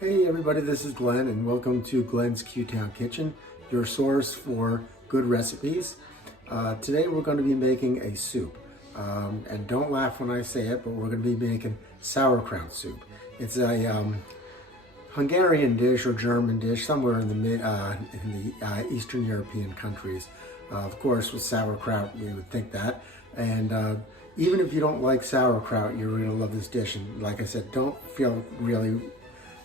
Hey everybody, this is Glenn and welcome to Glenn's Q-Town Kitchen, your source for good recipes. Today we're going to be making a soup. And don't laugh when I say it, but we're going to be making sauerkraut soup. It's a Hungarian dish or German dish, somewhere in the Eastern European countries. Of course, with sauerkraut, you would think that. And even if you don't like sauerkraut, you're going to love this dish. And like I said, don't feel really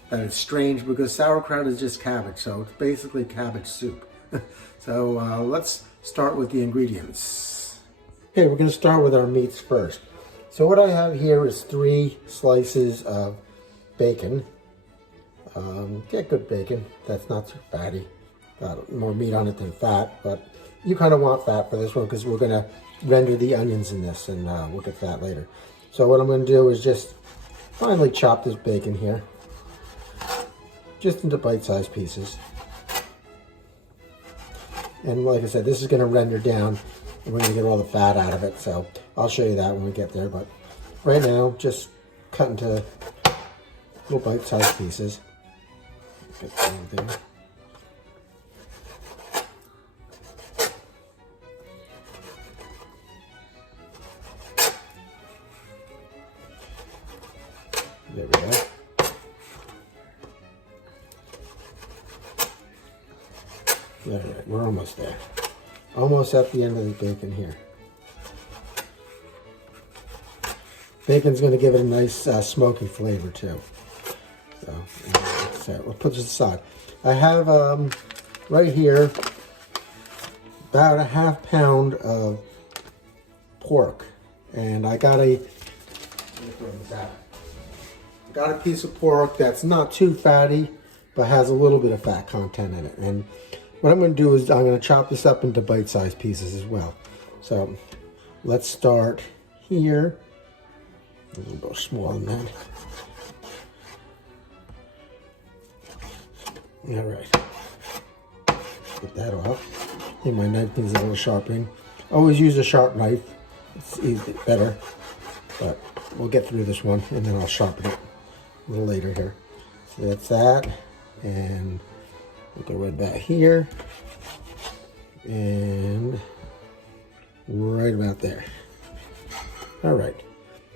that it's strange because sauerkraut is just cabbage, so it's basically cabbage soup. So let's start with the ingredients. Okay, we're going to start with our meats first. So what I have here is 3 slices of bacon. Get good bacon, that's not too fatty. Got more meat on it than fat, but you kind of want fat for this one because we're going to render the onions in this, and we'll get to that later. So what I'm going to do is just finely chop this bacon here, just into bite-sized pieces. And like I said, this is going to render down, and we're going to get all the fat out of it, so I'll show you that when we get there. But right now, just cut into little bite-sized pieces. Get that in there. There we go. All right, we're almost there. Almost at the end of the bacon here. Bacon's going to give it a nice smoky flavor too. So we'll put this aside. I have right here about a ½ pound of pork, and I got a piece of pork that's not too fatty, but has a little bit of fat content in it. And what I'm going to do is I'm going to chop this up into bite-sized pieces as well. So let's start here. A little bit smaller than that. All right. Get that off. I think my knife needs a little sharpening. Always use a sharp knife. It's easy, better. But we'll get through this one, and then I'll sharpen it a little later here. So that's that. And we'll go right back here. And right about there. All right.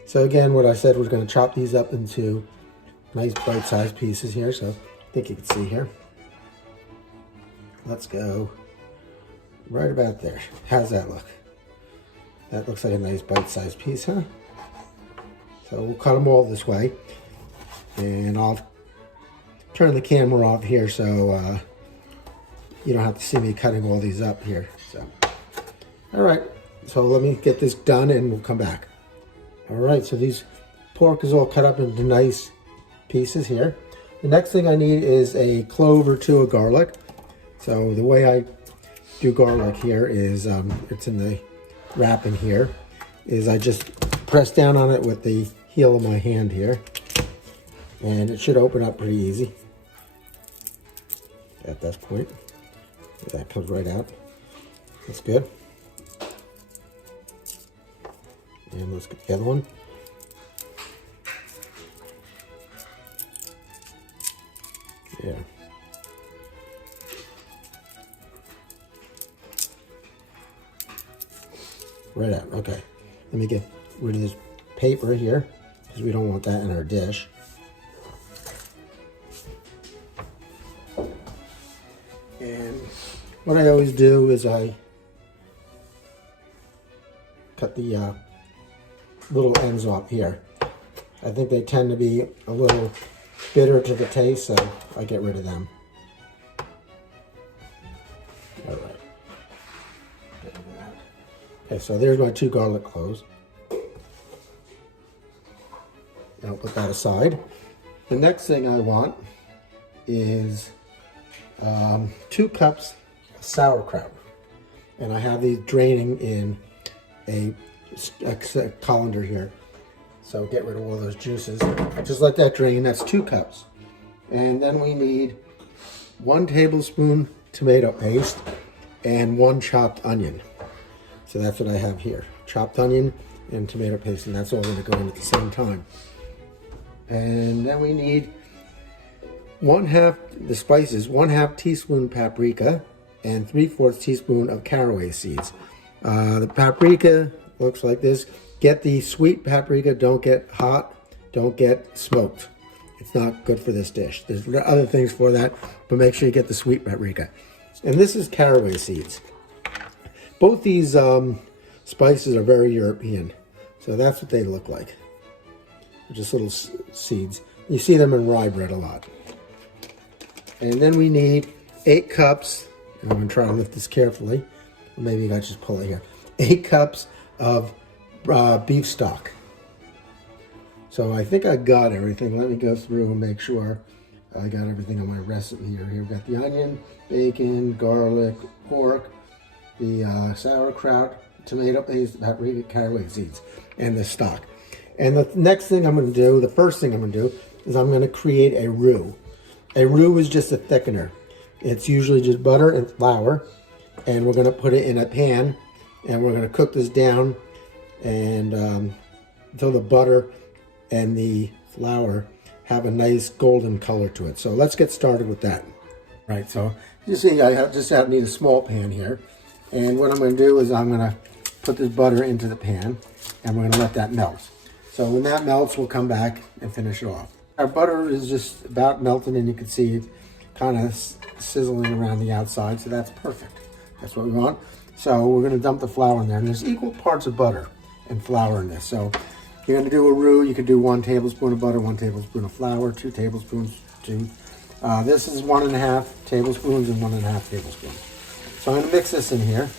So again, what I said, we're going to chop these up into nice bite-sized pieces here. So I think you can see here. Let's go right about there. How's that look? That looks like a nice bite-sized piece, huh? So we'll cut them all this way. And I'll turn the camera off here so you don't have to see me cutting all these up here. So, all right. So let me get this done and we'll come back. All right, so these pork is all cut up into nice pieces here. The next thing I need is a clove or 2 of garlic. So the way I do garlic here is, it's in the wrap in here, is I just press down on it with the heel of my hand here. And it should open up pretty easy at this point. That comes right out. That's good. And let's get the other one. Yeah. Right out. Okay. Let me get rid of this paper here because we don't want that in our dish. And what I always do is I cut the little ends off here. I think they tend to be a little bitter to the taste, so I get rid of them. All right. Okay, so there's my 2 garlic cloves. And I'll put that aside. The next thing I want is 2 cups of sauerkraut. And I have these draining in a colander here. So get rid of all those juices. Just let that drain. That's 2 cups. And then we need 1 tablespoon tomato paste and 1 chopped onion. So that's what I have here. Chopped onion and tomato paste, and that's all going to go in at the same time. And then we need the spices, 1/2 teaspoon paprika, and 3/4 teaspoon of caraway seeds. The paprika looks like this. Get the sweet paprika, don't get hot, don't get smoked. It's not good for this dish. There's other things for that, but make sure you get the sweet paprika. And this is caraway seeds. Both these spices are very European, so that's what they look like. Just little seeds. You see them in rye bread a lot. And then we need 8 cups, and I'm going to try to lift this carefully. Or maybe I just pull it here. 8 cups of beef stock. So I think I got everything. Let me go through and make sure I got everything on my recipe here. Here we've got the onion, bacon, garlic, pork, the sauerkraut, tomato paste, paprika, caraway seeds, and the stock. And the next thing I'm going to do, the first thing I'm going to do, is I'm going to create a roux. A roux is just a thickener. It's usually just butter and flour, and we're going to put it in a pan, and we're going to cook this down and until the butter and the flour have a nice golden color to it. So let's get started with that. Right, so you see I just need a small pan here. And what I'm going to do is I'm going to put this butter into the pan, and we're going to let that melt. So when that melts, we'll come back and finish it off. Our butter is just about melted, and you can see it kind of sizzling around the outside, so that's perfect. That's what we want. So we're going to dump the flour in there, and there's equal parts of butter and flour in this. So if you're going to do a roux, you could do 1 tablespoon of butter, 1 tablespoon of flour, 2 tablespoons, this is 1.5 tablespoons and 1.5 tablespoons. So I'm going to mix this in here,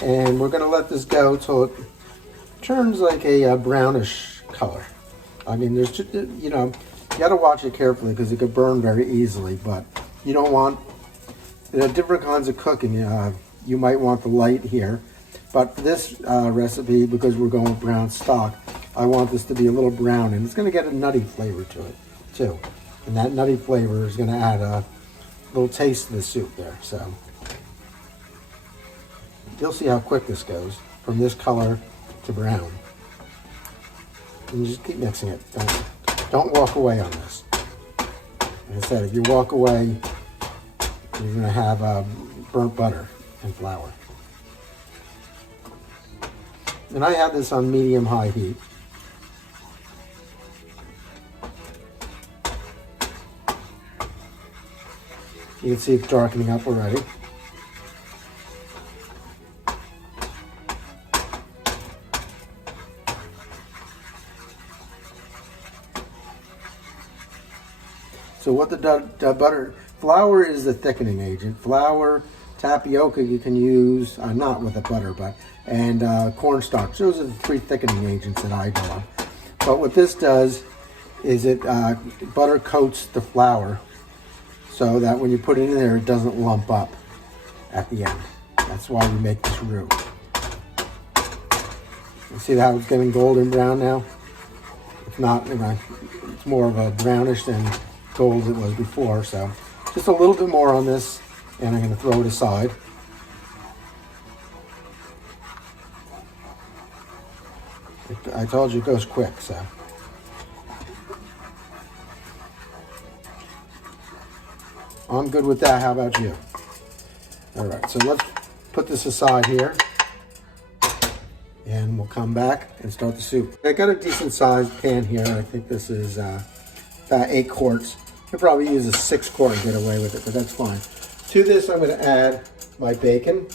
and we're going to let this go till it turns like a brownish color. I mean, there's just, you got to watch it carefully because it could burn very easily, but you don't want, there are different kinds of cooking. You might want the light here, but for this recipe, because we're going with brown stock, I want this to be a little brown, and it's going to get a nutty flavor to it too. And that nutty flavor is going to add a little taste to the soup there. So you'll see how quick this goes from this color to brown. And you just keep mixing it. Don't walk away on this. Like I said, if you walk away, you're going to have burnt butter and flour. And I have this on medium-high heat. You can see it's darkening up already. So what the flour is the thickening agent. Flour, tapioca you can use, not with the butter, and cornstarch. Those are the 3 thickening agents that I know of. But what this does is butter coats the flour so that when you put it in there, it doesn't lump up at the end. That's why we make this roux. You see how it's getting golden brown now? It's not, it's more of a brownish than gold as it was before. So just a little bit more on this, and I'm going to throw it aside. I told you it goes quick, so. I'm good with that. How about you? All right, so let's put this aside here, and we'll come back and start the soup. I got a decent sized pan here. I think this is about 8 quarts. You could probably use a 6 quart and get away with it, but that's fine. To this, I'm going to add my bacon,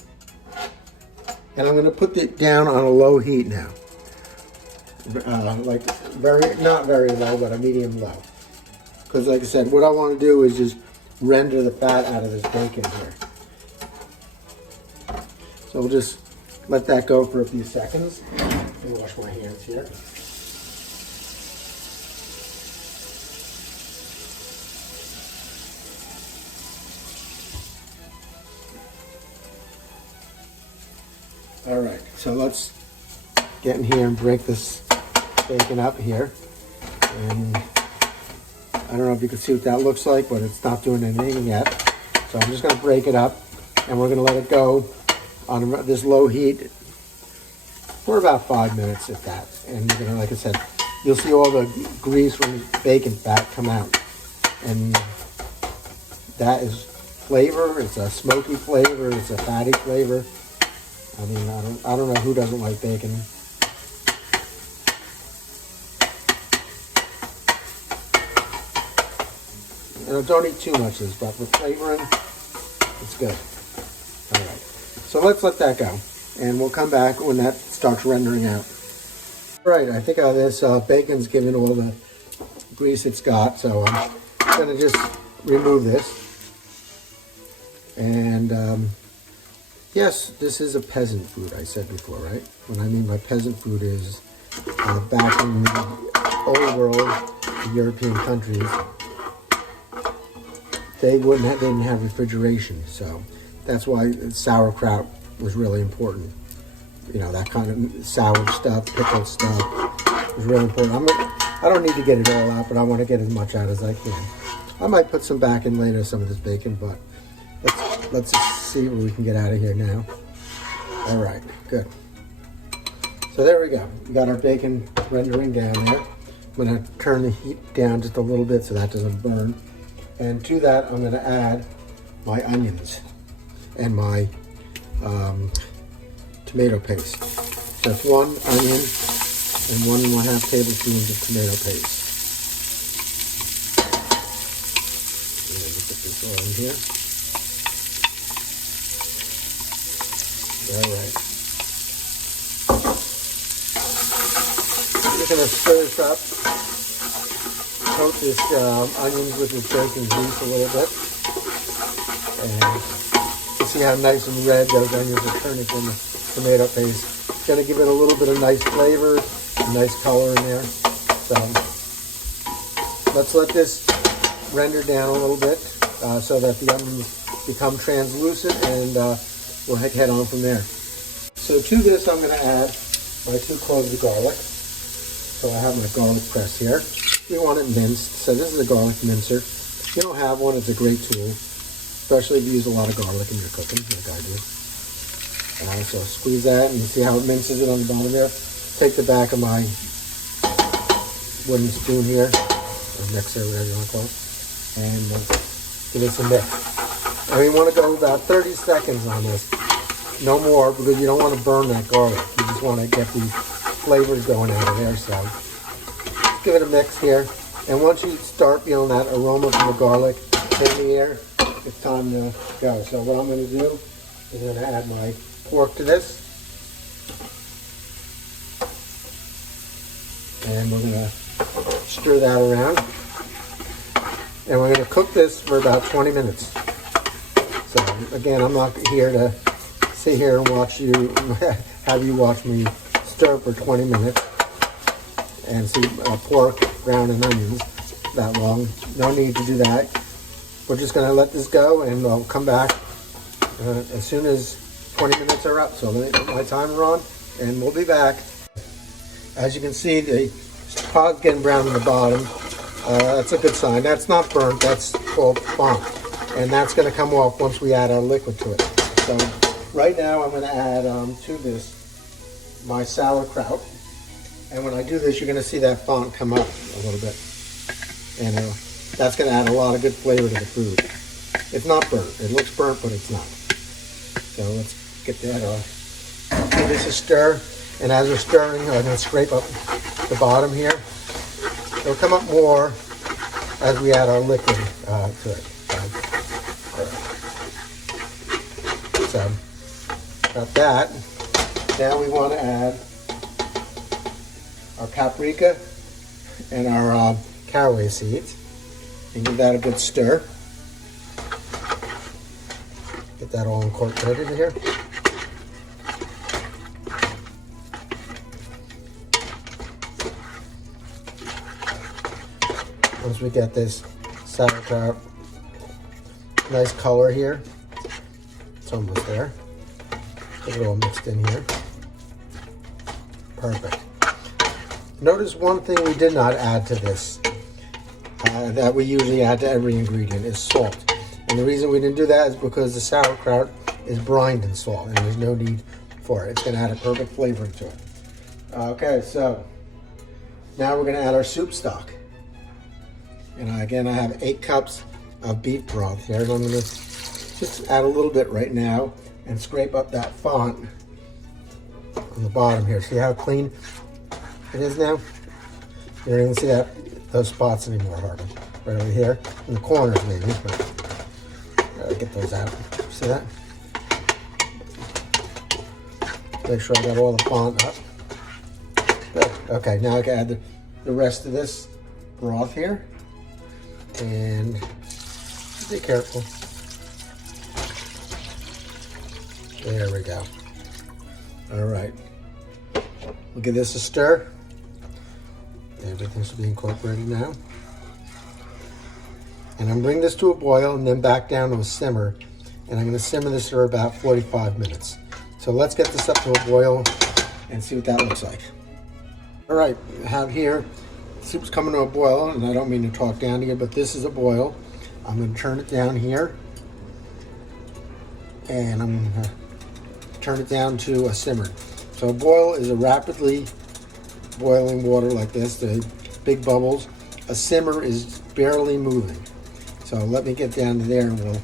and I'm going to put it down on a low heat now. Like not very low, but a medium low. Because like I said, what I want to do is just render the fat out of this bacon here. So we'll just let that go for a few seconds. Let me wash my hands here. All right, so let's get in here and break this bacon up here. And I don't know if you can see what that looks like, but it's not doing anything yet. So I'm just going to break it up, and we're going to let it go on this low heat for about 5 minutes, if that. And you're going to, like I said, you'll see all the grease from the bacon fat come out. And that is flavor. It's a smoky flavor. It's a fatty flavor. I mean, I don't know who doesn't like bacon. And don't eat too much of this, but for flavoring, it's good. All right. So let's let that go. And we'll come back when that starts rendering out. All right, I think this bacon's given all the grease it's got, so I'm going to just remove this. And yes, this is a peasant food, I said before, right? What I mean by peasant food is back in the old world, the European countries, they didn't have refrigeration, so that's why sauerkraut was really important. You know, that kind of sour stuff, pickled stuff is really important. I don't need to get it all out, but I want to get as much out as I can. I might put some back in later, some of this bacon, but let's just see what we can get out of here now. All right, good. So there we go. We got our bacon rendering down there. I'm going to turn the heat down just a little bit so that doesn't burn. And to that, I'm going to add my onions and my tomato paste. Just 1 onion and 1.5 tablespoons of tomato paste. And let me put this all in here. All right. We're going to stir this up. Coat this onions with the bacon grease a little bit. And you see how nice and red those onions are turning from the tomato paste. It's going to give it a little bit of nice flavor, a nice color in there. So let's let this render down a little bit so that the onions become translucent, and we'll head on from there. So to this, I'm going to add my 2 cloves of garlic. So I have my garlic press here. You want it minced, so this is a garlic mincer. If you don't have one, it's a great tool, especially if you use a lot of garlic in your cooking, like I do. So squeeze that, and you see how it minces it on the bottom there. Take the back of my wooden spoon here, or mixer, whatever you want to call it, and give this a mix. And you want to go about 30 seconds on this, no more, because you don't want to burn that garlic. You just want to get the flavors going out of there. So give it a mix here, and once you start feeling that aroma from the garlic in the air, it's time to go. So what I'm going to do is I'm going to add my pork to this, and we're going to stir that around, and we're going to cook this for about 20 minutes. So again, I'm not here to sit here and watch you have you watch me stir for 20 minutes and see pork, brown, and onions that long. No need to do that. We're just going to let this go, and I'll come back as soon as 20 minutes are up. So let me put my timer on, and we'll be back. As you can see, the pod's getting brown in the bottom. That's a good sign. That's not burnt. That's called font, and that's going to come off once we add our liquid to it. So right now, I'm going to add to this my sauerkraut. And when I do this, you're going to see that font come up a little bit. And that's going to add a lot of good flavor to the food. It's not burnt. It looks burnt, but it's not. So let's get that give this a stir. And as we're stirring, I'm going to scrape up the bottom here. It'll come up more as we add our liquid to it. So got that. Now we want to add our paprika and our caraway seeds, and give that a good stir. Get that all incorporated in here. Once we get this sauerkraut, nice color here, it's almost there. Get it all mixed in here. Perfect. Notice one thing we did not add to this that we usually add to every ingredient is salt. And the reason we didn't do that is because the sauerkraut is brined in salt, and there's no need for it. It's going to add a perfect flavor to it. Okay, so now we're going to add our soup stock. And again, I have 8 cups of beef broth here. And I'm gonna just add a little bit right now and scrape up that font on the bottom here. See how clean it is now? You're not gonna see those spots anymore, hardly. Right over here, in the corners maybe, but gotta get those out. See that? Make sure I got all the font up. Good. Okay, now I can add the rest of this broth here. And be careful. There we go. All right. We'll give this a stir. Everything should be incorporated now. And I'm bringing this to a boil and then back down to a simmer. And I'm going to simmer this for about 45 minutes. So let's get this up to a boil and see what that looks like. All right, I have here, soup's coming to a boil, and I don't mean to talk down here, but this is a boil. I'm going to turn it down here. And I'm going to turn it down to a simmer. So a boil is a rapidly boiling water like this, the big bubbles. A simmer is barely moving. So let me get down to there and we'll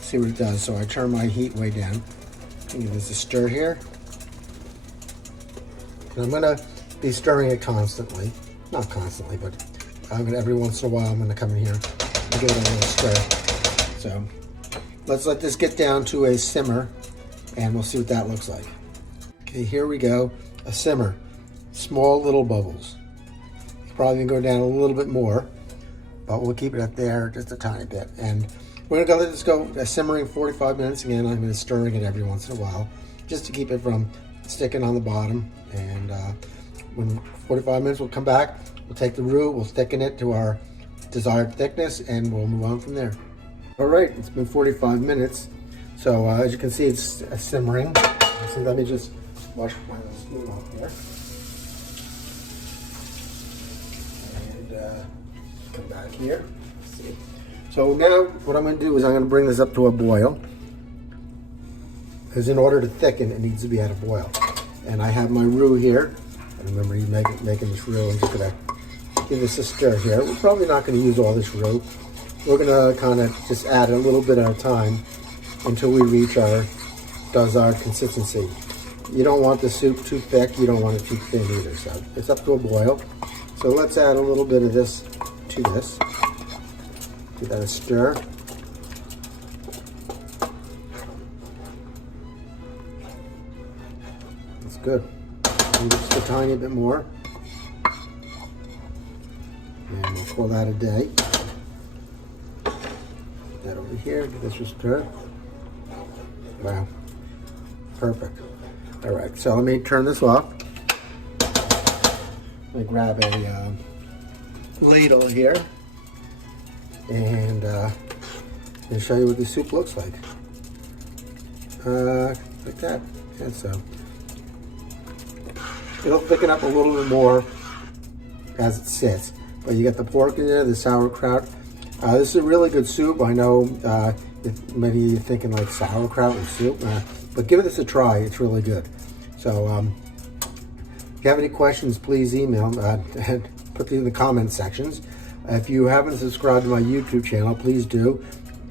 see what it does. So I turn my heat way down. Give this a stir here. And I'm gonna be stirring it constantly. Not constantly, but every once in a while I'm gonna come in here and give it a little stir. So let's let this get down to a simmer and we'll see what that looks like. Okay, here we go, a simmer. Small little bubbles. It's probably gonna go down a little bit more, but we'll keep it up there just a tiny bit. And we're gonna let this go simmering 45 minutes again. I'm gonna stirring it every once in a while, just to keep it from sticking on the bottom. And when 45 minutes, we'll come back, we'll take the roux, we'll thicken it to our desired thickness, and we'll move on from there. All right, it's been 45 minutes. So as you can see, it's simmering. So let me just wash my spoon off here. And come back here. Let's see. So now what I'm going to do is I'm going to bring this up to a boil. Because in order to thicken, it needs to be at a boil. And I have my roux here. And remember, you making this roux. I'm just going to give this a stir here. We're probably not going to use all this roux. We're going to kind of just add a little bit at a time until we reach our desired consistency. You don't want the soup too thick. You don't want it too thin either. So it's up to a boil. So let's add a little bit of this to this. Give that a stir. That's good. And just a tiny bit more. And we'll call that a day. Put that over here. Give this a stir. Wow. Perfect. All right. So let me turn this off. Let me grab a ladle here. And I'll show you what the soup looks like. Like that. And so it'll thicken up a little bit more as it sits. But you got the pork in there, the sauerkraut. This is a really good soup. I know maybe you're thinking like sauerkraut and soup, but give this a try. It's really good. So if you have any questions, please email and put them in the comment sections. If you haven't subscribed to my YouTube channel, please do.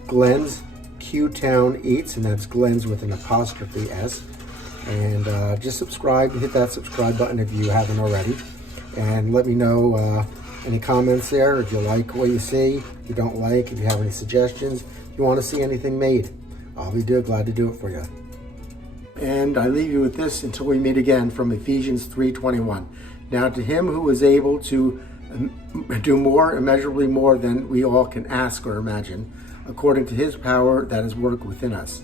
Glenn's Q-Town Eats, and that's Glenn's with an apostrophe S. And just subscribe and hit that subscribe button if you haven't already. And let me know any comments there, if you like what you see, if you don't like, if you have any suggestions, if you want to see anything made. I'll be glad to do it for you. And I leave you with this until we meet again from Ephesians 3:21. Now to him who is able to do more, immeasurably more than we all can ask or imagine, according to his power that is worked within us.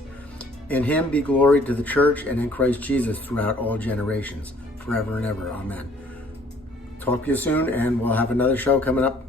In him be glory to the church and in Christ Jesus throughout all generations, forever and ever. Amen. Talk to you soon, and we'll have another show coming up